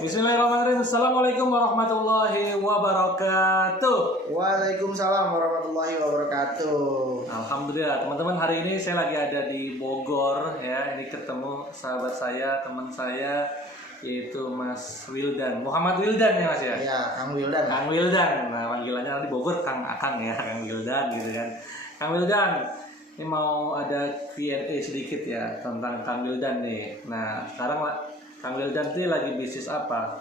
Bismillahirrahmanirrahim. Assalamualaikum warahmatullahi wabarakatuh. Waalaikumsalam warahmatullahi wabarakatuh. Alhamdulillah teman-teman, hari ini saya lagi ada di Bogor ya. Ini ketemu sahabat saya, teman saya, yaitu Mas Wildan, Muhammad Wildan ya Mas ya? Ya, Kang Wildan. Kang Wildan, nah panggilannya nanti Bogor Kang Akang ya, Kang Wildan gitu kan. Kang Wildan, ini mau ada Q&A sedikit ya tentang Kang Wildan nih. Nah sekarang Kang Wildan ini lagi bisnis apa?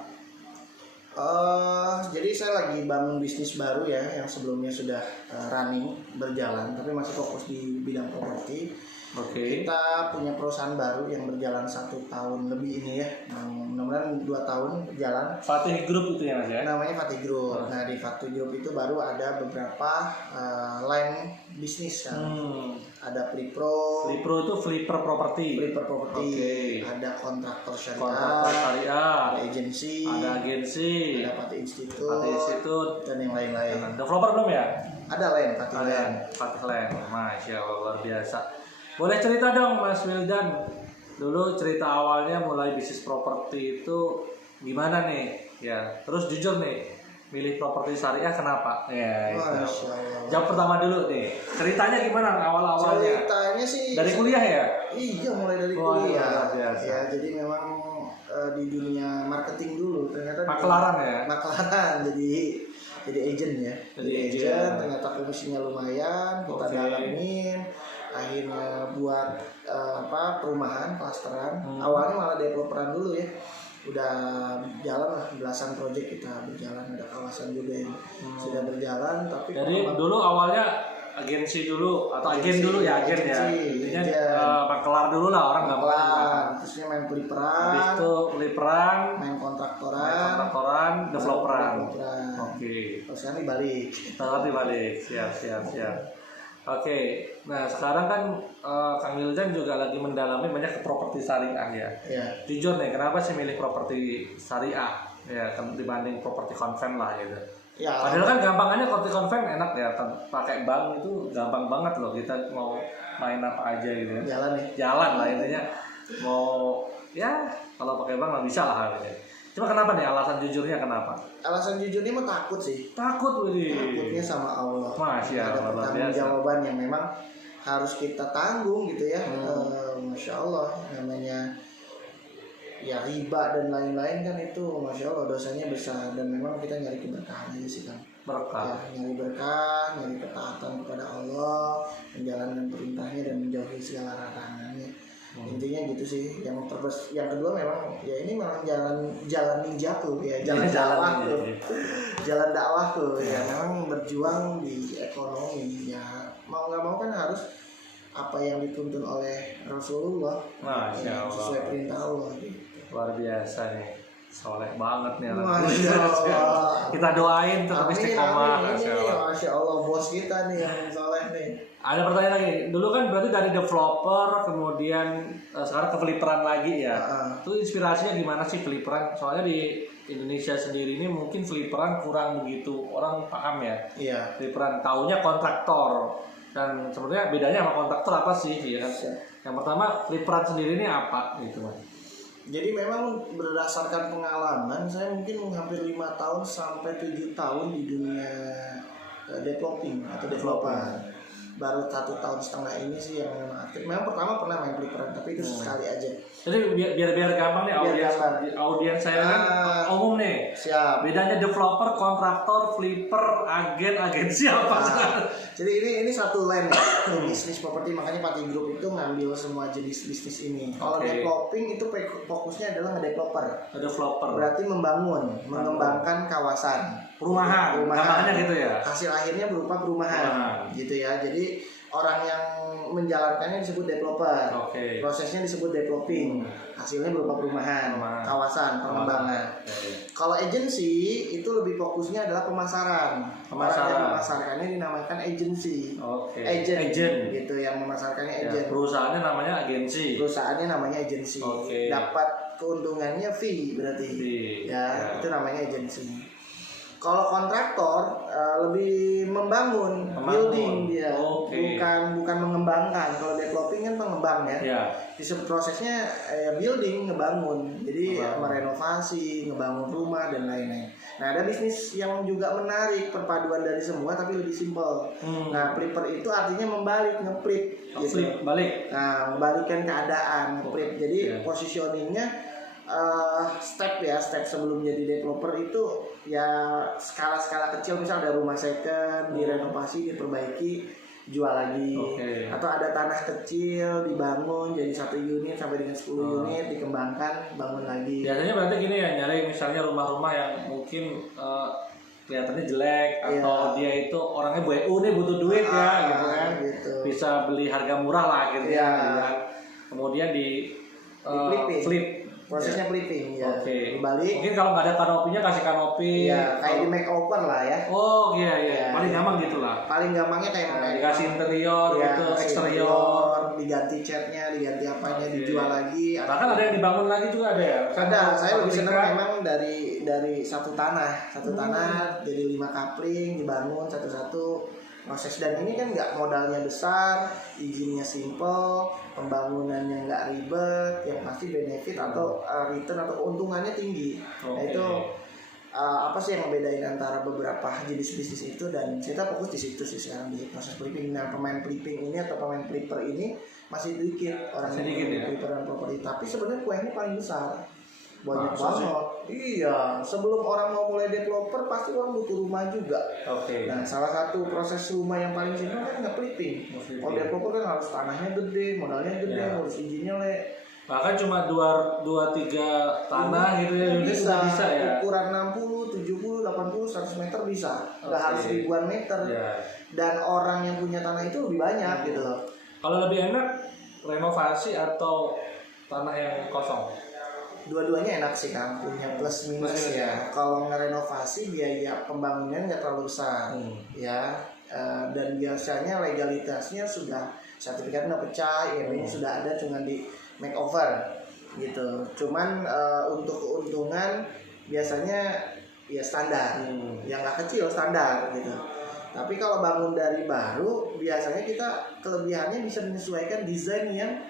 Jadi saya lagi bangun bisnis baru ya, yang sebelumnya sudah running, berjalan, tapi masih fokus di bidang properti. Oke. Kita punya perusahaan baru yang berjalan 1 tahun lebih ini ya, mudah-mudahan 2 tahun berjalan. Fatih Group itu ya Mas ya? Namanya Fatih Group. Nah di Fatih Group itu baru ada beberapa line bisnis kan. Ada Flipro. Flipro itu flipper properti. Flipper properti. Okay. Ada kontraktor syariah. Kontraktor syariah. Ada agensi. Ada agensi. Ada Fatih Institute. Fatih Institute. Dan yang lain-lain. Developer belum ya? Ada lain Fatih Ada. lain. Fatih Land. Masya Allah, luar biasa. Boleh cerita dong Mas Wildan, dulu cerita awalnya mulai bisnis properti itu gimana nih? Ya, terus jujur nih, milih properti syariah kenapa? Ya, itu. Jawab pertama dulu nih, ceritanya gimana awal-awalnya? Ceritanya sih dari kuliah ya? Iya, mulai dari kuliah. Ya, jadi memang di dunia marketing dulu ternyata. Maklaran ya? Maklaran, jadi agent ya. Jadi agent, ternyata komisinya lumayan, kita dalamin. Akhirnya buat perumahan klasteran. Awalnya malah developeran dulu ya, udah jalan lah belasan proyek kita berjalan, ada kawasan juga yang sudah berjalan. Tapi jadi dulu awalnya agensi dulu atau agen dulu ya, agen ya, intinya makelar dulu lah, orang nggak makelar, terusnya main fliperan, habis itu fliperan, main kontraktoran, developeran. Oke. Terus kan dibalik. Siap. Oke, nah sekarang kan Kang Wildan juga lagi mendalami banyak ke properti syariah ya. Jujur nih, kenapa sih milih properti syariah ya dibanding properti konven lah gitu? Ya, padahal kan gampangannya properti konven enak ya, pakai bank itu gampang banget loh, kita mau main apa aja gitu ya. Jalan lah intinya, mau ya kalau pakai bank nggak bisa lah gitu. Cuma kenapa nih, alasan jujurnya kenapa? Alasan jujurnya mah takut sih. Takutnya sama Allah. Masya Allah. Ada pertanggungjawaban yang memang harus kita tanggung gitu ya. Masya Allah, namanya ya riba dan lain-lain kan itu Masya Allah dosanya besar, dan memang kita nyari keberkahan aja sih kan. Berkah. Ya, nyari berkah, nyari ketaatan kepada Allah, menjalankan perintahnya dan menjauhi segala larangannya. Intinya gitu sih. Yang kedua memang ya ini memang jalan ninjaku ya, jalan dakwahku ya, memang berjuang di ekonomi ya, mau nggak mau kan harus apa yang dituntun oleh Rasulullah. Masya Allah. Sesuai perintah Allah gitu. Luar biasa nih, soleh banget nih. Masya Allah. Kita doain tetap istiqomah. Masya Allah, bos kita nih yang soleh nih. Ada pertanyaan lagi. Dulu kan berarti dari developer, kemudian sekarang ke fliperan lagi ya. Itu inspirasinya gimana sih fliperan? Soalnya di Indonesia sendiri ini mungkin fliperan kurang begitu orang paham ya. Iya. Fliperan taunya kontraktor. Dan sebenarnya bedanya sama kontraktor apa sih? Ya kan? Yang pertama, fliperan sendiri ini apa gitu Mas? Jadi memang berdasarkan pengalaman saya mungkin hampir 5 tahun sampai 7 tahun di dunia developing atau developer. Baru 1,5 tahun ini sih yang memang aktif. Memang pertama pernah main fliperan, tapi itu sekali aja. Jadi biar gampang nih, audiens saya kan umum nih. Siap. Bedanya developer, kontraktor, flipper, agensi apa? Jadi ini satu line ya, bisnis properti, makanya Fatih Group itu ngambil semua jenis bisnis ini. Kalau developing itu fokusnya adalah ngedeveloper. Berarti mengembangkan kawasan. Perumahan. Namanya gitu ya. Hasil akhirnya berupa perumahan. Gitu ya. Jadi orang yang menjalankannya disebut developer. Prosesnya disebut developing. Hasilnya berupa perumahan, kawasan, pengembangan. Kalau agensi itu lebih fokusnya adalah pemasaran. Orang yang memasarkannya dinamakan agensi. Agent gitu, yang memasarkannya agent. Perusahaannya namanya agensi. Dapat keuntungannya fee berarti. Ya, itu namanya agensi. Kalau kontraktor lebih membangun, building dia, bukan mengembangkan. Kalau developing kan pengembang ya. Di prosesnya building, ngebangun, jadi merenovasi, ngebangun rumah dan lain-lain. Nah ada bisnis yang juga menarik, perpaduan dari semua tapi lebih simpel. Nah flipper itu artinya membalik, ngeflip, gitu. Balik. Nah membalikkan keadaan, ngeflip. Jadi positioningnya step sebelum jadi developer itu ya skala kecil, misal ada rumah second direnovasi, diperbaiki, jual lagi, atau ada tanah kecil dibangun jadi 1 unit sampai dengan 10 unit dikembangkan, bangun lagi. Biasanya berarti gini ya, nyari misalnya rumah-rumah yang mungkin kelihatannya jelek atau dia itu orangnya nih butuh duit ya gitu kan, gitu. Bisa beli harga murah lah gitu ya. Kemudian di flip. Prosesnya flipping ya. Dibalik. Mungkin kalau nggak ada kanopinya kasih kanopi. Iya, kayak di makeover lah ya. Iya. Paling gampang gitu lah. Paling gampangnya kayak dikasih interior gitu, eksterior, diganti catnya, diganti apanya, dijual lagi. Bahkan ada yang dibangun lagi juga ada ya. Ada, saya lebih senang memang dari satu tanah jadi 5 kapling dibangun satu-satu. Proses dan ini kan nggak modalnya besar, izinnya simple, pembangunannya nggak ribet, yang pasti benefit atau return atau keuntungannya tinggi. Nah itu apa sih yang membedain antara beberapa jenis bisnis itu, dan kita fokus di situ sih sekarang di proses flipping. Nah pemain flipping ini atau pemain flipper ini masih sedikit orang yang flipper dan properti, tapi sebenarnya kuenya paling besar. Banyak banget. Iya, sebelum orang mau mulai developer pasti orang butuh rumah juga. Nah, salah satu proses rumah yang paling simpel kan nge-flipping. Kalau developer kan harus tanahnya gede, modalnya gede, harus izinnya bahkan cuma 2-3 tanah gitu ya, bisa ya. Ukuran 60, 70, 80, 100 meter bisa. Nggak harus ribuan meter. Dan orang yang punya tanah itu lebih banyak gitu loh. Kalau lebih enak renovasi atau tanah yang kosong? Dua-duanya enak sih Kang, punya plus minus ya. Kalau ngerenovasi biaya pembangunan nggak terlalu besar ya, dan biasanya legalitasnya sudah, sertifikatnya udah pecah, ini sudah ada, cuma di makeover gitu. Cuman untuk keuntungan biasanya ya standar, yang nggak kecil standar gitu. Tapi kalau bangun dari baru biasanya kita kelebihannya bisa menyesuaikan desain yang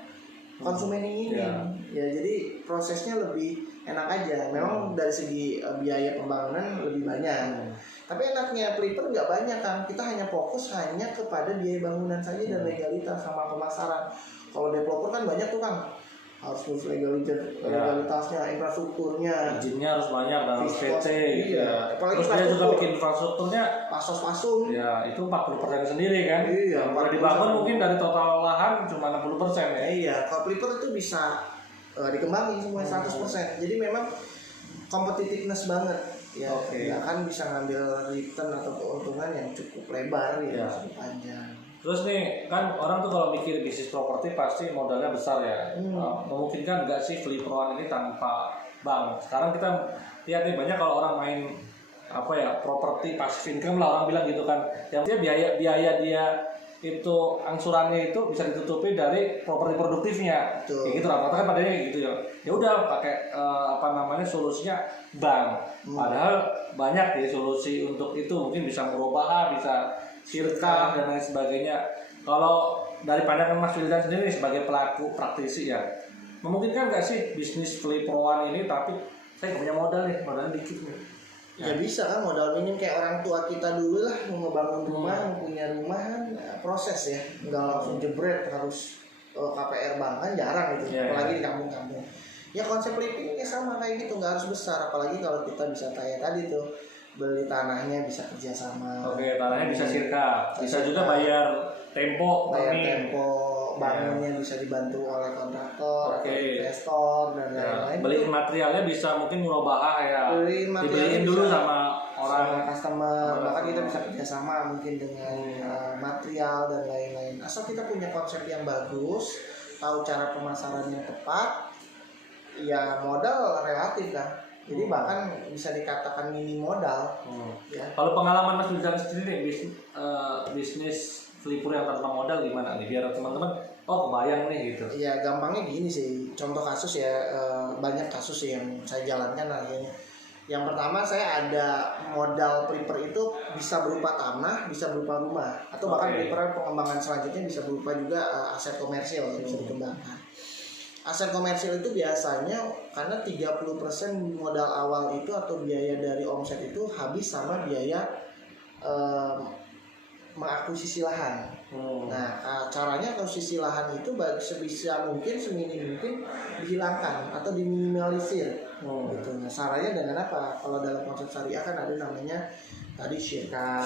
konsumen ingin ya, jadi prosesnya lebih enak aja. Memang dari segi biaya pembangunan lebih banyak, tapi enaknya flipper nggak banyak kan, kita hanya fokus hanya kepada biaya bangunan saja dan legalitas sama pemasaran. Kalau developer kan banyak tuh Kang, harus ngurus legalitasnya, infrastrukturnya, izinnya harus banyak dan harus PT gitu. Apalagi terus dia juga bikin infrastrukturnya pasos-pasung ya, itu 40% sendiri kan. Kalau 40%. dibangun mungkin dari total lahan cuma 60% ya. Iya, kalau flipper itu bisa dikembangin semuanya 100%. Jadi memang competitiveness banget ya. Nggak kan bisa ngambil return atau keuntungan yang cukup lebar ya, cukup panjang. Terus nih kan orang tuh kalau mikir bisnis properti pasti modalnya besar ya. Memungkinkan nggak sih flipperan ini tanpa bank? Sekarang kita lihat nih banyak kalau orang main properti passive income lah orang bilang gitu kan. Yang dia biaya dia itu angsurannya itu bisa ditutupi dari properti produktifnya. Kayak gitu rata-rata kan padanya gitu ya. Ya udah pakai solusinya bank. Padahal banyak ya solusi untuk itu, mungkin bisa merubah, bisa sirka dan lain sebagainya. Kalau dari pandangan Mas Wildan sendiri sebagai pelaku praktisi ya, memungkinkan nggak sih bisnis flipperan ini, tapi saya nggak punya modal nih, modalnya dikit nih. Ya bisa kan, modal minim kayak orang tua kita dulu lah, mau ngebangun rumah, mau punya rumah kan proses ya, nggak langsung jebret harus KPR bank kan jarang gitu, apalagi di kampung-kampung. Ya konsep flippingnya sama kayak gitu, nggak harus besar, apalagi kalau kita bisa kayak tadi tuh, beli tanahnya bisa kerjasama. Tanahnya bisa sirka, bisa juga bayar tempo, bangunnya bisa dibantu oleh kontraktor, investor dan lain-lain. Beli materialnya bisa mungkin murabahah ya, dibeliin dulu sama orang customer, bahkan kita bisa kerjasama mungkin dengan material dan lain-lain. Asal kita punya konsep yang bagus, tahu cara pemasaran yang tepat, ya modal relatif kan. Jadi bahkan bisa dikatakan minim modal. Ya. Kalau pengalaman Mas Wildan sendiri bisnis flipper yang tanpa modal gimana nih? Biar teman-teman kebayang nih gitu. Ya gampangnya gini sih. Contoh kasus ya, banyak kasus yang saya jalankan akhirnya. Yang pertama saya ada modal prepper itu bisa berupa tanah, bisa berupa rumah, atau bahkan prepper pengembangan selanjutnya bisa berupa juga aset komersial yang bisa dikembangkan. Aset komersial itu biasanya karena 30% modal awal itu atau biaya dari omset itu habis sama biaya mengakuisisi lahan. Nah, caranya akuisisi lahan itu sebisa mungkin, seminim mungkin dihilangkan atau diminimalisir. Gitu. Nah, caranya dengan apa? Kalau dalam konsep syariah kan ada namanya tadi syirka.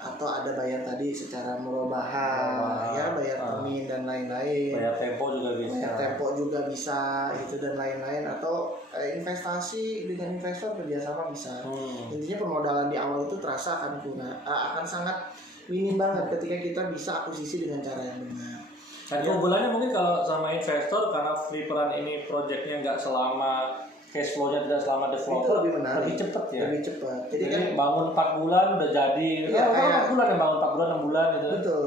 Atau ada bayar tadi secara murobahan, ya bayar termin dan lain-lain. Bayar tempo juga bisa. Bayar tempo juga bisa, itu dan lain-lain. Atau investasi dengan investor kerjasama bisa. Intinya permodalan di awal itu terasa akan sangat minim banget ketika kita bisa akuisisi dengan cara yang benar. Dan keunggulannya mungkin kalau sama investor karena flipperan ini proyeknya nggak selama cash flow-nya tidak selama developer, lebih cepat ya. Lebih cepat. Jadi kan bangun 4 bulan udah jadi. Ya, kayak 4 bulan ya, bangun 4 bulan 6 bulan gitu. Betul.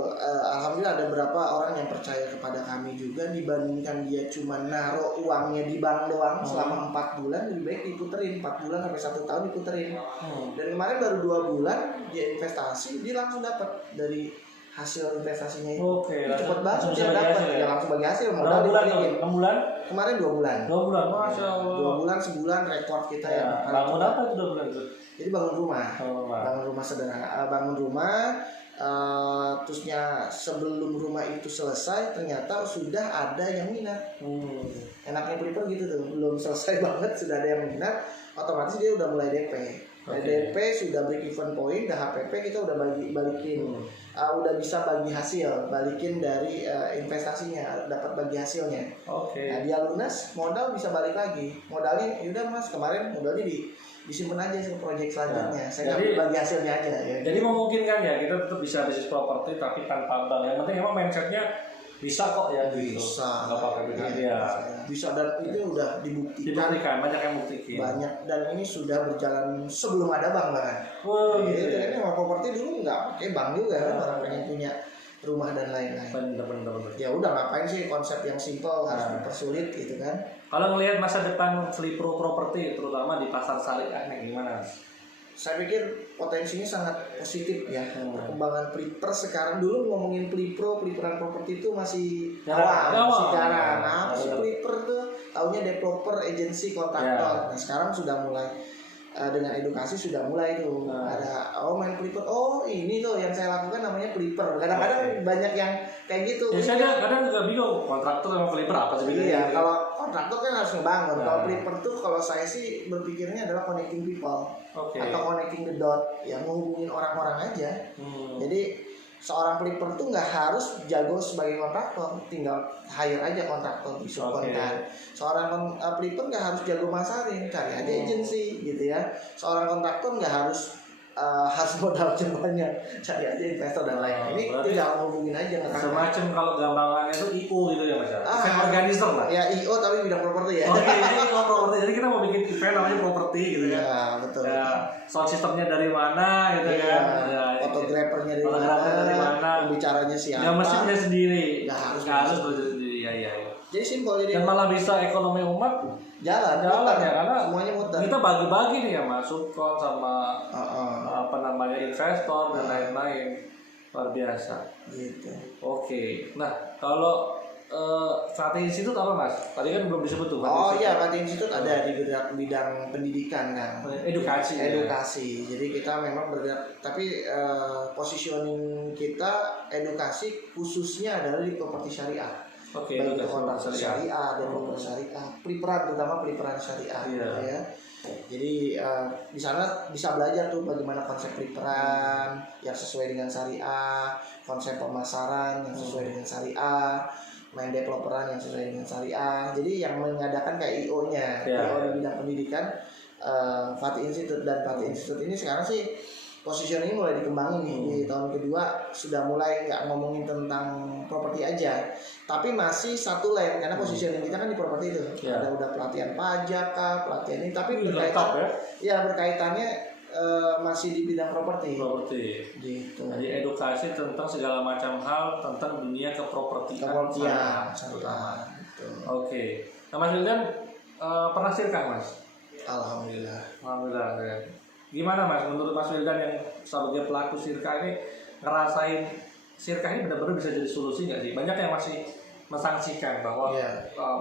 Alhamdulillah ada beberapa orang yang percaya kepada kami juga, dibandingkan dia cuma naruh uangnya di bank doang selama 4 bulan, lebih baik diputerin 4 bulan sampai 1 tahun diputerin. Dan kemarin baru 2 bulan dia investasi, dia langsung dapat dari hasil investasinya itu. Cepat banget dia dapat. Ya langsung bagi hasil. Modal dibalikin. 6 bulan? Kemarin 2 bulan. 2 bulan, Masya Allah. 2 bulan, sebulan rekor kita ya. Bangun apa itu 2 bulan itu? Jadi bangun rumah. Bangun rumah sederhana. Bangun rumah. Terusnya sebelum rumah itu selesai ternyata sudah ada yang minat. Enaknya flipper gitu tuh, belum selesai banget sudah ada yang minat, otomatis dia udah mulai DP. DP sudah break even point, udah HPP kita udah balikin, udah bisa bagi hasil, balikin dari investasinya, dapat bagi hasilnya. Nah dia lunas, modal bisa balik lagi. Modalnya yaudah mas, kemarin modalnya disimpan aja ke proyek selanjutnya. Saya nggak bagi hasilnya aja. Ya. Jadi memungkinkan ya kita tetap bisa bisnis properti tapi tanpa bank. Yang penting emang mindsetnya bisa kok ya gitu. Bisa. Nggak pakai duit ya. Bisa dan itu udah dibuktikan. Banyak yang buktikan. Banyak dan ini sudah berjalan sebelum ada bank bahkan. Gitu. Ini mau properti dulu nggak pakai bank juga kan, orang pengen punya rumah dan lain-lain. Bener. Ya udah ngapain sih konsep yang simple harus dipersulit gitu kan? Kalau ngelihat masa depan flipper properti terutama di pasar syariah nih gimana? Saya pikir potensinya sangat positif ya. Perkembangan flipper sekarang, dulu ngomongin flipperan properti itu masih awam, masih jarang. Nah, flipper tuh taunya developer, agency, kontraktor. Nah, sekarang sudah mulai dengan edukasi sudah mulai tuh ada main flipper, ini tuh yang saya lakukan namanya flipper. Kadang-kadang banyak yang kayak gitu. Ya, saya kadang juga bingung kontraktor sama flipper apa sih bedanya? Iya, kalau kontraktor kan harus ngebangun. Kalau flipper tuh kalau saya sih berpikirnya adalah connecting people atau connecting the dot, yang menghubungin orang-orang aja. Jadi seorang flipper tuh nggak harus jago sebagai kontraktor, tinggal hire aja kontraktor di subkontan. Seorang flipper nggak harus jago masarin, cari aja agency gitu ya. Seorang kontraktor nggak harus modal banyak, cari aja investor dan lain. Ini tinggal ngomongin aja. Semacam kalau gampangannya itu IO gitu ya mas ya. Event organizer lah. Ya IO tapi bidang properti ya. Jadi IO properti. Jadi kita mau bikin event namanya properti gitu ya. Ya betul. Ya, sound systemnya dari mana gitu kan. Fotografernya dari mana. Pembicaranya siapa. Ya mesinnya sendiri. Nggak harus berdiri sendiri ya. Jadi simpel jadi. Dan malah bisa ekonomi umat jalan ya, karena semuanya muter. Kita bagi-bagi nih ya mas, subkon sama investor dan lain-lain, luar biasa. Gitu. Oke. Nah kalau Fatih Institute apa mas? Tadi kan belum disebut tuh. Iya, Fatih Institute ada di bidang pendidikan kan. Edukasi. Jadi kita memang bergerak, tapi positioning kita edukasi khususnya adalah di properti syariah. Baik itu kontrak syariah dan properti syariah, terutama peliperan syariah. Ya. Jadi di sana bisa belajar tuh bagaimana konsep peliperan yang sesuai dengan syariah, konsep pemasaran yang sesuai dengan syariah, main developeran yang sesuai dengan syariah. Jadi yang mengadakan kayak IO-nya, IO di bidang pendidikan, Fatih Institute. Dan Fatih Institute ini sekarang sih positioning mulai dikembangin nih. Di tahun kedua sudah mulai nggak ngomongin tentang properti aja, tapi masih satu lane karena positioning kita kan di properti itu. Ada udah pelatihan pajak kah, pelatihan ini, tapi berkaitannya masih di bidang properti. Gitu. Jadi edukasi tentang segala macam hal tentang dunia kepropertian. Syariah. Oke. Nah Mas Wildan pernah sirkan mas? Alhamdulillah. Alhamdulillah ya. Gimana Mas, menurut Mas Wildan yang sebagai pelaku Sirka ini ngerasain Sirka ini benar-benar bisa jadi solusi nggak sih? Banyak yang masih mensangsikan bahwa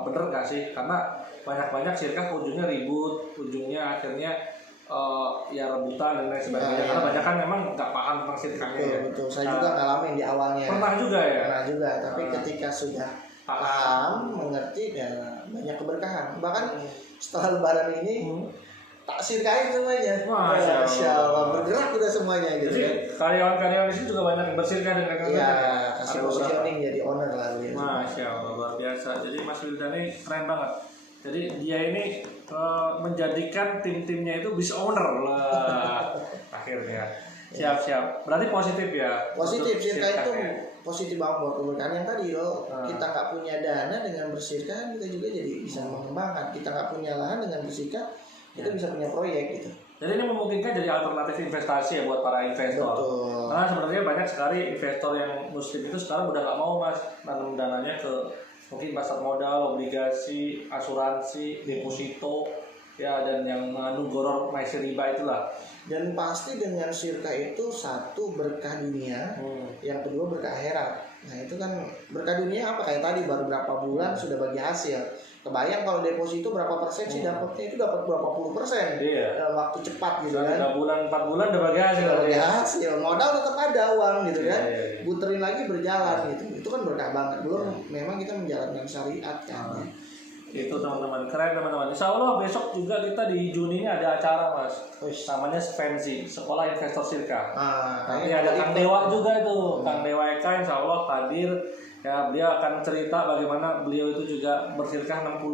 bener nggak sih? Karena banyak Sirka ujungnya ribut, ujungnya akhirnya ya rebutan dan lain sebagainya. Karena banyak kan memang nggak paham tentang Sirkanya. Betul. Saya juga ngalamin di awalnya. Pernah juga ya? Pernah juga, tapi ketika sudah paham, mengerti, ya banyak keberkahan. Bahkan setelah Lebaran ini tak sirkain semuanya. Masya Allah, bergerak udah semuanya gitu. Jadi karyawan-karyawan di sini juga banyak yang bersirka dengan kasih positioning jadi owner lah gitu. Masya Allah, luar biasa. Jadi Mas Wildan ini keren banget. Jadi dia ini menjadikan tim-timnya itu bisa owner lah akhirnya. Siap. Berarti positif ya? Positif, Sirka itu positif banget buat keberkahan yang tadi loh. Kita nggak punya dana dengan bersirka, kita juga jadi bisa mengembangkan. Kita nggak punya lahan dengan bersirka, kita bisa punya proyek gitu. Jadi ini memungkinkan jadi alternatif investasi ya buat para investor. Betul. Karena sebenarnya banyak sekali investor yang muslim itu sekarang udah nggak mau Mas nanam dananya ke mungkin pasar modal, obligasi, asuransi, deposito, ya dan yang mengandung goror maisir riba itulah. Dan pasti dengan Sirka itu satu berkah dunia, yang kedua berkah akhirat. Nah itu kan berkah dunia apa kayak tadi baru berapa bulan sudah bagi hasil. Kebayang kalau deposito berapa persen sih dapatnya, itu dapat berapa puluh persen dalam waktu cepat gitu kan. 3 bulan 4 bulan udah bagi hasil. Bagi hasil, modal tetap ada uang gitu kan. Puterin lagi berjalan gitu. Itu kan berkah banget. Belum memang kita menjalankan syariat kan. Itu teman-teman, keren teman-teman. Insya Allah besok juga kita di Juni ini ada acara Mas. Namanya Spensi, Sekolah Investor Sirka. Nanti ada Kang Dewa juga itu, Kang Dewa Eka Insya Allah hadir. Ya, dia akan cerita bagaimana beliau itu juga bersirka 60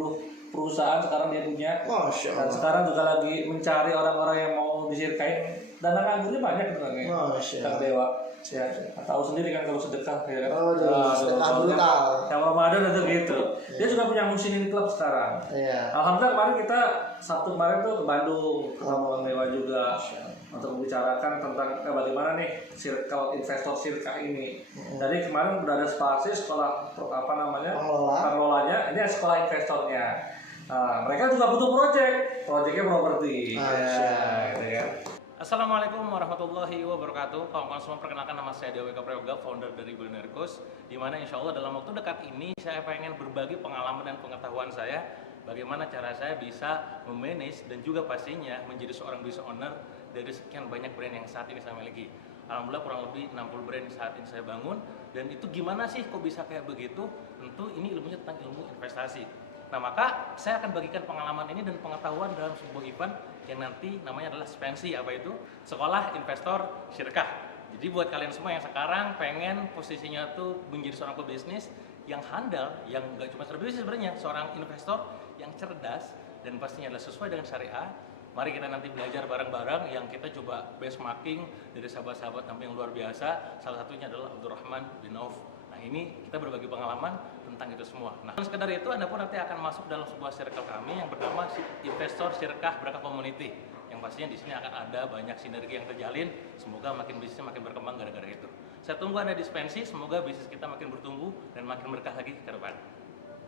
perusahaan sekarang dia punya. Dan sekarang juga lagi mencari orang-orang yang mau disirkain. Dana nganggurnya banyak sebenarnya. Kang Dewa. Ya, tahu sendiri kan kalau sedekah ya kan. Sedekah brutal. Yang Ramadan itu gitu. Dia juga punya Musinin Club sekarang. Alhamdulillah kemarin kita Sabtu kemarin tuh ke Bandung ketemu Kang Dewa juga untuk membicarakan tentang bagaimana nih circle investor Sirka ini. Jadi kemarin udah ada spasi sekolah pengelolanya, ini sekolah investornya. Mereka juga butuh proyeknya properti. Assalamualaikum warahmatullahi wabarakatuh. Kawan-kawan semua, perkenalkan nama saya Dewa Prayoga, founder dari Billionairecos. Dimana insya Allah dalam waktu dekat ini saya pengen berbagi pengalaman dan pengetahuan saya bagaimana cara saya bisa memanage dan juga pastinya menjadi seorang business owner dari sekian banyak brand yang saat ini saya miliki. Alhamdulillah kurang lebih 60 brand saat ini saya bangun. Dan itu gimana sih kok bisa kayak begitu? Tentu ini ilmunya tentang ilmu investasi. Nah maka saya akan bagikan pengalaman ini dan pengetahuan dalam sebuah event yang nanti namanya adalah Spensi, apa itu? Sekolah Investor Sirka. Jadi buat kalian semua yang sekarang pengen posisinya tuh menjadi seorang pebisnis yang handal, yang gak cuma berbisnis sebenarnya, seorang investor yang cerdas dan pastinya adalah sesuai dengan syariah. Mari kita nanti belajar bareng-bareng yang kita coba benchmarking dari sahabat-sahabat kami yang luar biasa. Salah satunya adalah Abdurrahman bin Auf. Nah ini kita berbagi pengalaman tentang itu semua. Nah sekedar itu Anda pun nanti akan masuk dalam sebuah circle kami yang bernama Investor Sirkah Berkah Community. Yang pastinya di sini akan ada banyak sinergi yang terjalin. Semoga makin bisnisnya makin berkembang gara-gara itu. Saya tunggu Anda di Spensi. Semoga bisnis kita makin bertumbuh dan makin berkah lagi ke depan.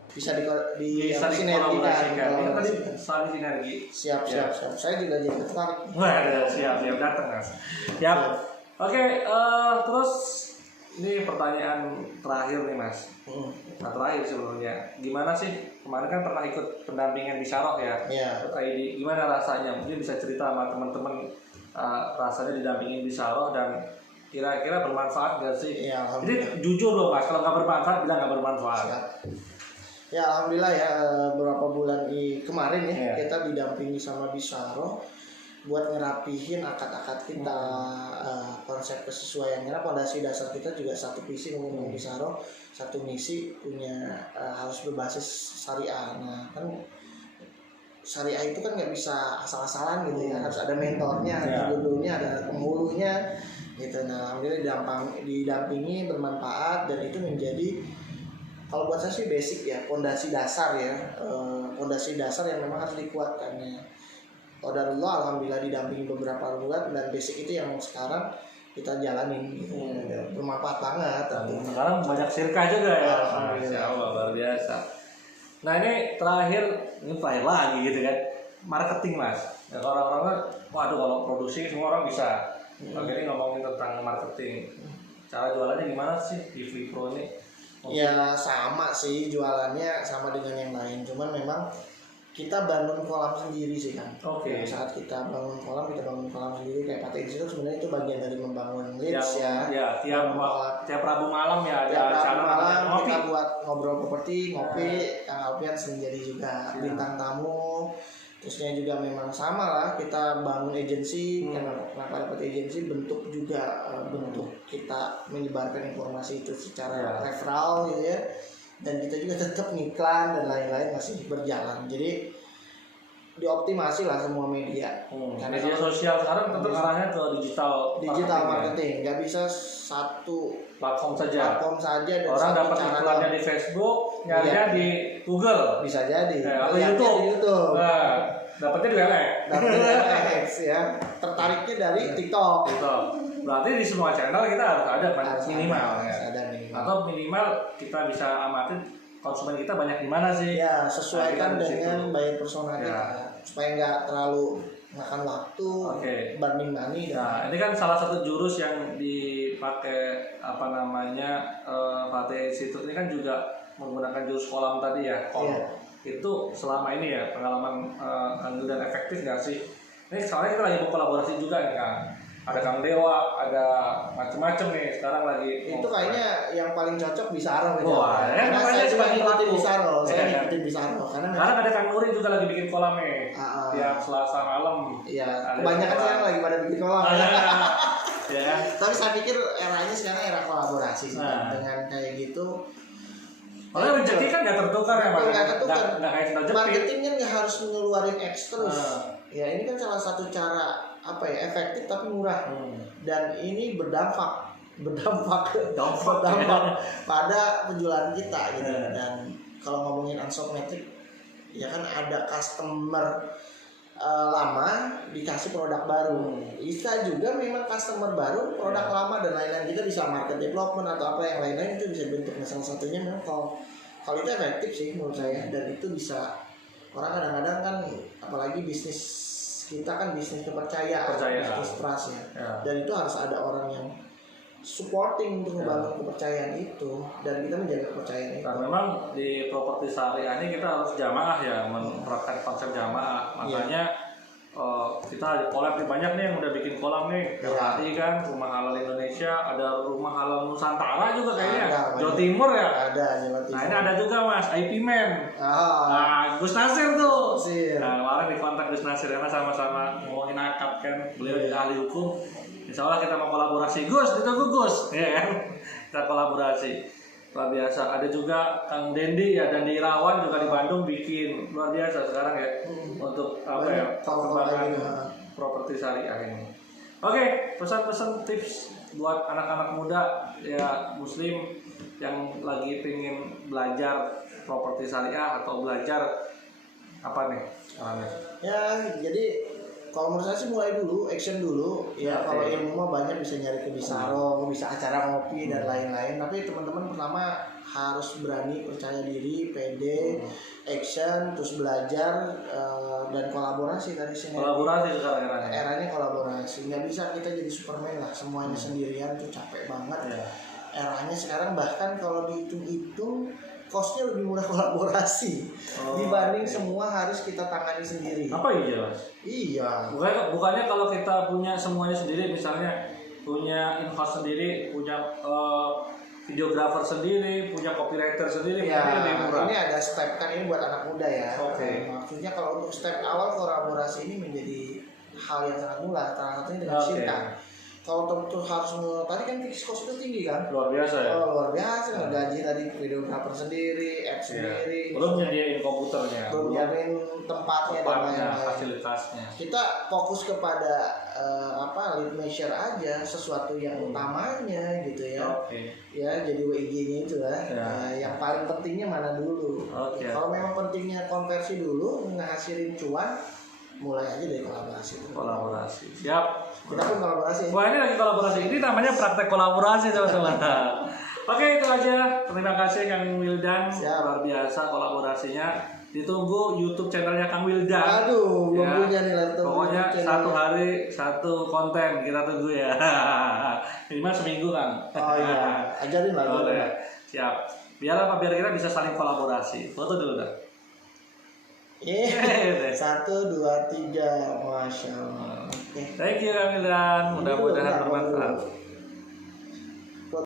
Bisa sinergikan. Saling sinergi. Siap. Saya juga jadi tertarik. Siap datang Mas. Siap. Oke, terus ini pertanyaan terakhir nih Mas. Nah, terakhir sebelumnya, gimana sih kemarin kan pernah ikut pendampingan di Syarok ya? Gimana rasanya? Mungkin bisa cerita sama teman-teman rasanya didampingin di Syarok dan kira-kira bermanfaat gak sih? Jadi jujur loh Mas, kalau nggak bermanfaat bilang nggak bermanfaat. Ya alhamdulillah ya, beberapa bulan kemarin ya kita didampingi sama Bisaro buat ngerapihin akad-akad kita, konsep kesesuaiannya. Pondasi dasar kita juga satu visi ngomong Bisaro, satu misi punya harus berbasis syariah. Nah kan syariah itu kan nggak bisa asal-asalan gitu ya, harus ada mentornya, ada gurunya, ada penghulunya gitu. Nah alhamdulillah didampingi bermanfaat dan itu menjadi, kalau buat saya sih basic ya, pondasi dasar ya, pondasi dasar yang memang harus dikuatkan ya. Qadarullah alhamdulillah didampingi beberapa bulan dan basic itu yang sekarang kita jalanin gitu. Bermanfaat banget. Sekarang banyak Sirka juga ya. Masya Allah luar biasa. Nah ini terakhir lagi gitu kan. marketing mas. Ya, orang-orang kan, waduh kalau produksi semua orang bisa. Oke, ini ngomongin tentang marketing. Cara jualannya gimana sih di Vipro ini? Ya sama sih jualannya sama dengan yang lain. Cuman memang kita bangun kolam sendiri sih kan. Oke. Saat kita bangun kolam sendiri kayak Pak Teddy itu sebenarnya itu bagian dari membangun leads ya. Ya, tiap Rabu malam ya ada Rabu malam ngopi. kita buat ngobrol properti, ngopi, Kang Alpian sendiri juga bintang tamu. Terusnya juga memang sama lah kita bangun agensi, kenapa dapat agensi bentuk juga bentuk kita menyebarkan informasi itu secara referral gitu ya. Dan kita juga tetap ngiklan dan lain-lain masih berjalan. Jadi dioptimasi lah semua media. Media sosial sekarang tentu arahnya ke digital marketing. Nggak bisa satu platform saja. Dan orang dapat iklannya di Facebook, nyarinya di Google. Bisa jadi. Atau YouTube. Nah, dapatnya di X ya. Tertariknya dari TikTok. Berarti di semua channel kita harus ada minimal ya. Atau minimal kita bisa amatin konsumen kita banyak di mana sih? Ya, sesuaikan dengan buyer persona kita supaya nggak terlalu makan waktu, banding money. Nah, ini kan salah satu jurus yang dipakai Fateh Institute ini kan juga menggunakan jurus kolam tadi ya. Itu selama ini ya pengalaman handal dan efektif nggak sih? Ini soalnya kita lagi mau kolaborasi juga nih Kang. Ada Kang Dewa, ada macem-macem nih sekarang lagi. Itu kayaknya yang paling cocok Bisaro gitu. Karena saya juga ngikutin Bisaro, karena ada Kang Nuri juga lagi bikin kolam nih. Tiap Selasa malam. Iya, kebanyakan sekarang lagi pada bikin kolam. Ya. Tapi saya pikir eranya sekarang era kolaborasi sih dengan kayak gitu. Kalau rezeki kan nggak tertukar ya Pak. Nggak tertukar. Nggak kayak sendal jepit. Marketing kan nggak harus ngeluarin X terus. Ya ini kan salah satu cara efektif tapi murah. Dan ini berdampak pada penjualan kita gitu. Dan kalau ngomongin unsold metric, ya kan ada customer lama dikasih produk baru. Bisa juga memang customer baru, produk lama dan lain-lain. Kita bisa market development atau apa yang lain-lain itu bisa bentuk. Salah satunya memang kalau itu efektif sih menurut saya. Dan itu bisa, orang kadang-kadang kan apalagi bisnis kita kan bisnis kepercayaan, bisnis trust ya. Dan itu harus ada orang yang supporting untuk membangun kepercayaan itu, dan kita menjaga kepercayaan itu. Nah, memang di properti syariah ini kita harus jamaah ya, menerapkan konsep jamaah. Makanya kita collab banyak nih yang udah bikin kolam nih. RHI kan, Rumah Halal Indonesia, ada Rumah Halal Nusantara juga kayaknya. Jawa Timur ya? Ada, Jawa Timur. Nah, ini ada juga Mas, IP Man. Nah, Gus Nasir tuh. Nah, kemarin dikontak Gus Nasir karena sama-sama ngomongin akad kan. Beliau juga ahli hukum. Insya Allah kita mau kolaborasi. Gus, Gus. Ya kan? Kita kolaborasi. Luar biasa. Ada juga Kang Dendi ya, dan di Irawan juga di Bandung bikin luar biasa sekarang ya untuk perkembangan properti syariah ini. Oke, pesan-pesan tips buat anak-anak muda ya Muslim yang lagi pengen belajar properti syariah atau belajar apa nih? Ya, jadi kalau menurut saya sih mulai dulu, action dulu. Ya kalau ilmu mah banyak, bisa nyari ke Bisaro, bisa acara ngopi dan lain-lain. Tapi teman-teman pertama harus berani, percaya diri, pede, action, terus belajar dan kolaborasi dari sini. Kolaborasi sekarang eranya kolaborasi. Nggak bisa kita jadi Superman lah, semuanya sendirian tuh capek banget. Eranya sekarang bahkan kalau dihitung-hitung kosnya lebih murah kolaborasi dibanding semua harus kita tangani sendiri. Apa iya Mas? Iya. Bukannya kalau kita punya semuanya sendiri, misalnya punya in-house sendiri, punya videographer sendiri, punya copywriter sendiri, ya, lebih murah. Ini ada step kan, ini buat anak muda ya. Maksudnya kalau untuk step awal kolaborasi ini menjadi hal yang sangat murah, salah satunya dengan Shinta. Kalau tentu harus tadi kan fixed cost itu tinggi kan? Luar biasa ya? Luar biasa, gaji tadi videographer sendiri, app sendiri. Belum nyediain komputernya. Belum nyediain tempatnya dan lain-lain. Fasilitasnya. Kita fokus kepada lead measure aja, sesuatu yang utamanya gitu ya. Ya, jadi WIG-nya itu lah. Yang paling pentingnya mana dulu. Kalau memang pentingnya konversi dulu, menghasilin cuan, mulai aja dari kolaborasi. Siap. Kita pun kolaborasi. Wah, ini lagi kolaborasi. Ini namanya praktek kolaborasi teman-teman. Oke, itu aja. Terima kasih Kang Wildan. Luar biasa kolaborasinya. ditunggu YouTube channelnya Kang Wildan. Aduh, belum punya nih laptop. Pokoknya satu hari satu konten kita tunggu ya. Minimal seminggu kan. Oh iya, ajarin lah. Boleh. Siap. Biar apa? Biar kita bisa saling kolaborasi. Foto dulu dah. 1, 2, 3, masya Allah. Thank you Kang Wildan. Mudah-mudahan bermanfaat.